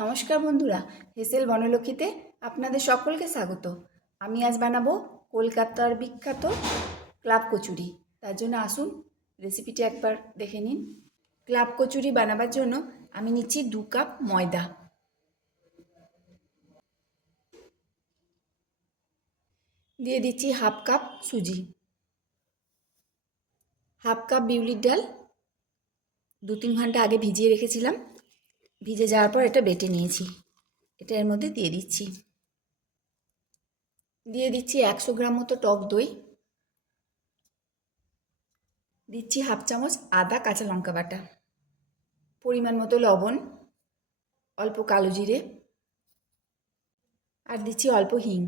নমস্কার বন্ধুরা, হেসেল বনলক্ষ্মীতে আপনাদের সকলকে স্বাগত। আমি আজ বানাবো কলকাতার বিখ্যাত ক্লাব কচুরি। তার জন্য আসুন রেসিপিটি একবার দেখে নিন। ক্লাব কচুরি বানাবার জন্য আমি নিচ্ছি দু কাপ ময়দা। দিয়ে দিচ্ছি হাফ কাপ সুজি। হাফ কাপ বিউলির ডাল। দু তিন ঘণ্টা আগে ভিজিয়ে রেখেছিলাম। ভিজে যাওয়ার পর এটা বেটে নিয়েছি। এটা এর মধ্যে দিয়ে দিচ্ছি। দিয়ে দিচ্ছি একশো গ্রাম মতো টক দই। দিচ্ছি হাফ চামচ আদা কাঁচা লঙ্কা বাটা। পরিমাণ মতো লবণ, অল্প কালো জিরে আর দিচ্ছি অল্প হিং।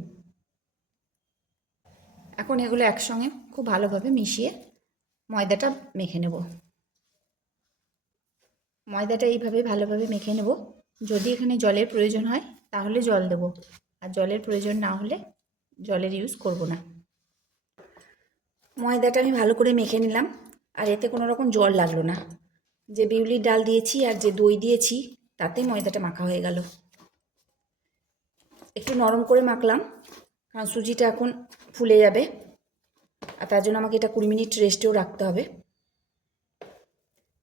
এখন এগুলো একসঙ্গে খুব ভালোভাবে মিশিয়ে ময়দাটা মেখে নেব। ময়দাটা এইভাবে ভালোভাবে মেখে নেব। যদি এখানে জলের প্রয়োজন হয়, তাহলে জল দেব। আর জলের প্রয়োজন না হলে জলের ইউজ করব না। ময়দাটা আমি ভালো করে মেখে নিলাম। আর এতে কোনো রকম জল লাগল না। যে বিউলির ডাল দিয়েছি আর যে দই দিয়েছি, তাতে ময়দাটা মাখা হয়ে গেল। একটু নরম করে মাখলাম। কারণ সুজিটা এখন ফুলে যাবে। আর তার জন্য আমাকে এটা কুড়ি মিনিট রেস্টেও রাখতে হবে।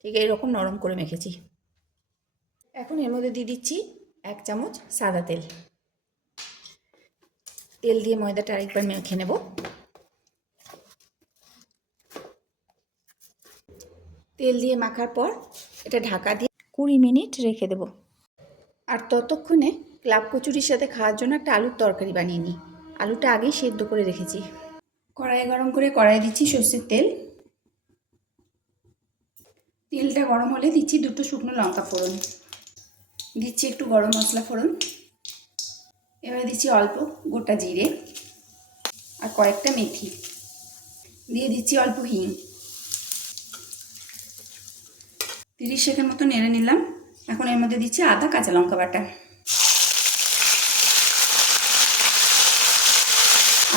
ঠিক এইরকম নরম করে মেখেছি। এখন এর মধ্যে দিয়ে দিচ্ছি এক চামচ সাদা তেল। তেল দিয়ে ময়দাটা আরেকবার মেখে নেব। তেল দিয়ে মাখার পর এটা ঢাকা দিয়ে কুড়ি মিনিট রেখে দেব। আর ততক্ষণে ক্লাব কচুরির সাথে খাওয়ার জন্য একটা আলুর তরকারি বানিয়ে নিই। আলুটা আগেই সেদ্ধ করে রেখেছি। কড়াই গরম করে কড়াই দিচ্ছি সর্ষের তেল। তেলটা গরম হলে দিচ্ছি দুটো শুকনো লঙ্কা ফোড়ন। দিচ্ছি একটু গরম মশলা ফোড়ন। এবারে দিচ্ছি অল্প গোটা জিরে আর কয়েকটা মেথি। দিয়ে দিচ্ছি অল্প হিং। তিরিশ সেকেন্ড মতো নেড়ে নিলাম। এখন এর মধ্যে দিচ্ছি আদা কাঁচা লঙ্কা বাটা।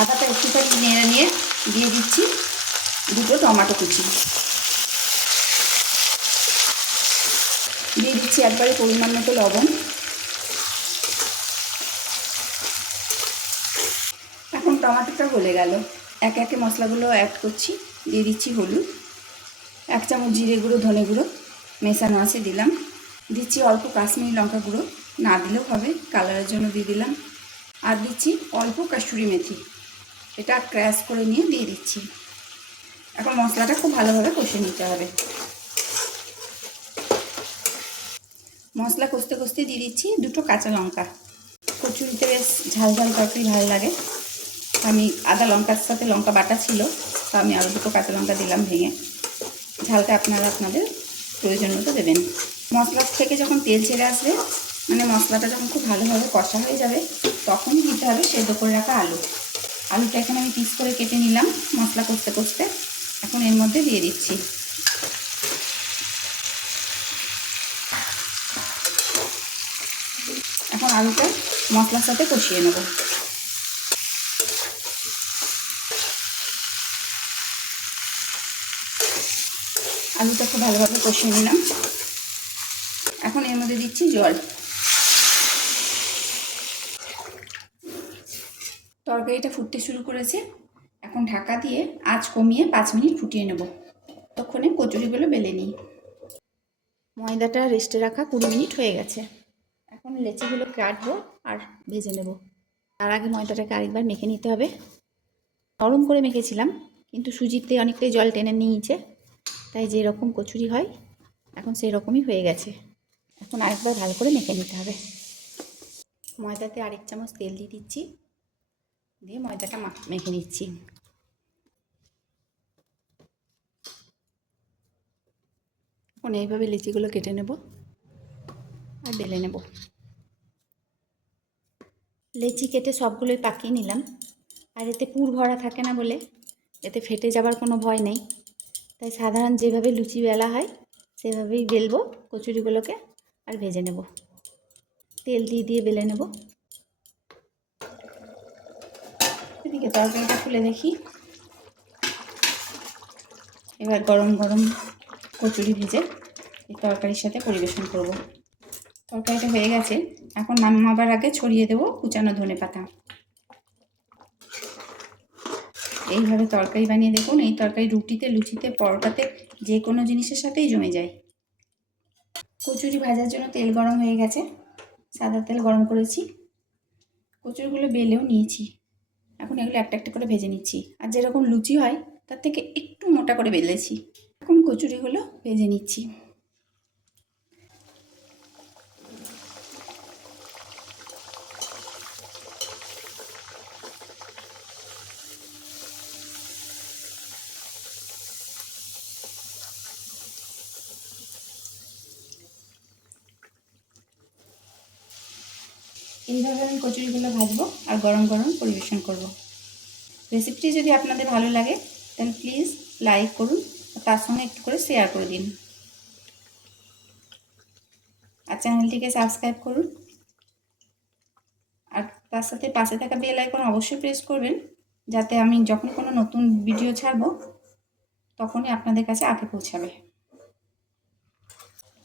আদাটা একটুখানি নেড়ে নিয়ে দিয়ে দিচ্ছি দুটো টমেটো কুচি দিয়ে দিচ্ছি একবারে পরিমাণ মতো লবণ। এখন টমাটোটা গলে গেল। একে একে মশলাগুলো অ্যাড করছি, দিয়ে দিচ্ছি হলুদ। এক চামচ জিরে গুঁড়ো, ধনে গুঁড়ো, মেশানো আছে দিলাম। দিচ্ছি অল্প কাশ্মীরি লঙ্কা গুঁড়ো, না দিলেও হবে, কালারের জন্য দিয়ে দিলাম। আর দিচ্ছি অল্প কাস্তুরি মেথি, এটা ক্র্যাশ করে নিয়ে দিয়ে দিচ্ছি। এখন মশলাটা খুব ভালোভাবে কষে নিতে হবে। মশলা কষতে কষতে দিয়ে দিচ্ছি দুটো কাঁচা লঙ্কা। কচুরিতে বেশ ঝাল ঝাল তরকারি ভালো লাগে। আমি আদা লঙ্কার সাথে লঙ্কা বাটা ছিল, তো আমি আরও দুটো কাঁচা লঙ্কা দিলাম ভেঙে। ঝালটা আপনারা আপনাদের প্রয়োজন মতো দেবেন। মশলার থেকে যখন তেল ছেড়ে আসবে মানে মশলাটা যখন খুব ভালোভাবে কষা হয়ে যাবে, তখনই দিতে হবে সেদ্ধ করে রাখা আলু। আলুটা এখানে আমি পিস করে কেটে নিলাম মশলা কষতে কষতে। এখন এর মধ্যে দিয়ে দিচ্ছি। আলুটা মশলার সাথে কষিয়ে নেব। আলুটা খুব ভালোভাবে কষিয়ে নিলাম। এখন এর মধ্যে দিচ্ছি জল। তরকারিটা ফুটতে শুরু করেছে। এখন ঢাকা দিয়ে আঁচ কমিয়ে পাঁচ মিনিট ফুটিয়ে নেব। ততক্ষণে কচুরিগুলো বেলে নিই। ময়দাটা রেস্টে রাখা কুড়ি মিনিট হয়ে গেছে। এখন লেচিগুলো কাটবো আর ভেজে নেব। তার আগে ময়দাটাকে আরেকবার মেখে নিতে হবে। নরম করে মেখেছিলাম, কিন্তু সুজিতে অনেকটাই জল টেনে নিয়েছে, তাই যে রকম কচুরি হয়, এখন সেই রকমই হয়ে গেছে। এখন আরেকবার ভালো করে মেখে নিতে হবে। ময়দাতে আরেক চামচ তেল দিয়ে দিচ্ছি, দিয়ে ময়দাটা মেখে নিচ্ছি। এখন এইভাবে লিচিগুলো কেটে নেব আর বেলে নেব। লেচি কেটে সবগুলোই পাকিয়ে নিলাম। আর এতে পুর ভরা থাকে না বলে এতে ফেটে যাবার কোনো ভয় নেই। তাই সাধারণ যেভাবে লুচি বেলা হয়, সেভাবেই বেলবো কচুরিগুলোকে আর ভেজে নেব। তেল দিয়ে দিয়ে বেলে নেব। এদিকে তরকারিটা খুলে দেখি। এবার গরম গরম কচুরি ভেজে এই তরকারির সাথে পরিবেশন করব। তরকারিটা হয়ে গেছে। এখন নামাবার আগে ছড়িয়ে দেবো কুচানো ধনে পাতা। এইভাবে তরকারি বানিয়ে দেখুন, এই তরকারি রুটিতে, লুচিতে, পরোটাতে যে কোনো জিনিসের সাথেই জমে যায়। কচুরি ভাজার জন্য তেল গরম হয়ে গেছে। সাদা তেল গরম করেছি। কচুরিগুলো বেলেও নিয়েছি। এখন এগুলো একটা একটা করে ভেজে নিচ্ছি। আর যেরকম লুচি হয়, তার থেকে একটু মোটা করে বেলেছি। এখন কচুরিগুলো ভেজে নিচ্ছি। এইভাবে আমি কচুরিগুলো ভাজবো আর গরম গরম পরিবেশন করব। রেসিপিটি যদি আপনাদের ভালো লাগে তাহলে প্লিজ লাইক করুন তার সঙ্গে একটু করে শেয়ার করে দিন। আর চ্যানেলটিকে সাবস্ক্রাইব করুন। আর তার সাথে পাশে থাকা বেল আইকন অবশ্যই প্রেস করবেন, যাতে আমি যখন কোনো নতুন ভিডিও ছাড়বো, তখনই আপনাদের কাছে আগে পৌঁছাবে।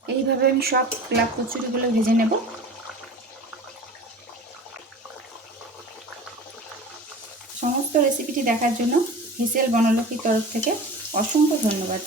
এইভাবে আমি সব ক্লাব কচুরিগুলো ভেজে নেব। সমস্ত রেসিপিটি দেখার জন্য হিসেল বনলক্ষীর তরফ থেকে অসংখ্য ধন্যবাদ।